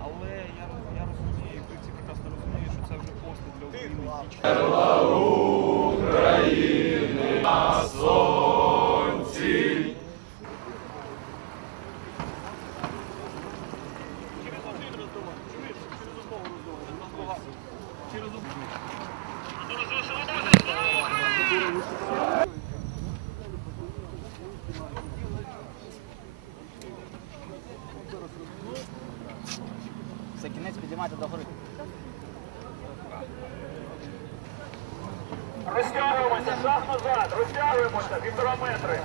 Але я, я розумію, і ви всі прекрасно розумієте, що це вже просто для України. Черва України на сонці. Через один роздумав, чуєш? Через одного роздумав. Через одного. Через одного. Підіймайте до гори. Розтягуємося, шаг назад, розтягуємося, півтора метри.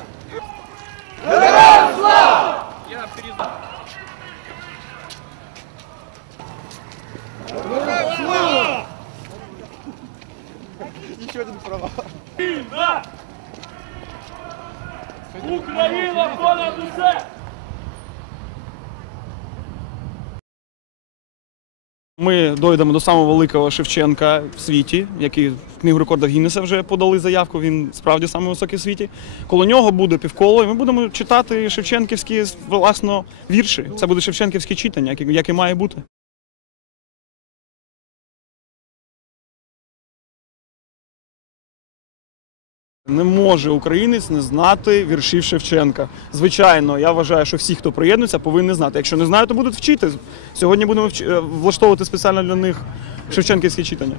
Україна понад усе! Ми дойдемо до самого великого Шевченка в світі, який в книгу рекордів Гіннеса вже подали заявку. Він справді самий високий в світі. Коло нього буде півколо, і ми будемо читати шевченківські власно вірші. Це буде шевченківське читання, як і- має бути. Не може українець не знати віршів Шевченка. Звичайно, я вважаю, що всі, хто приєднується, повинні знати. Якщо не знають, то будуть вчити. Сьогодні будемо е, влаштовувати спеціально для них шевченківське читання.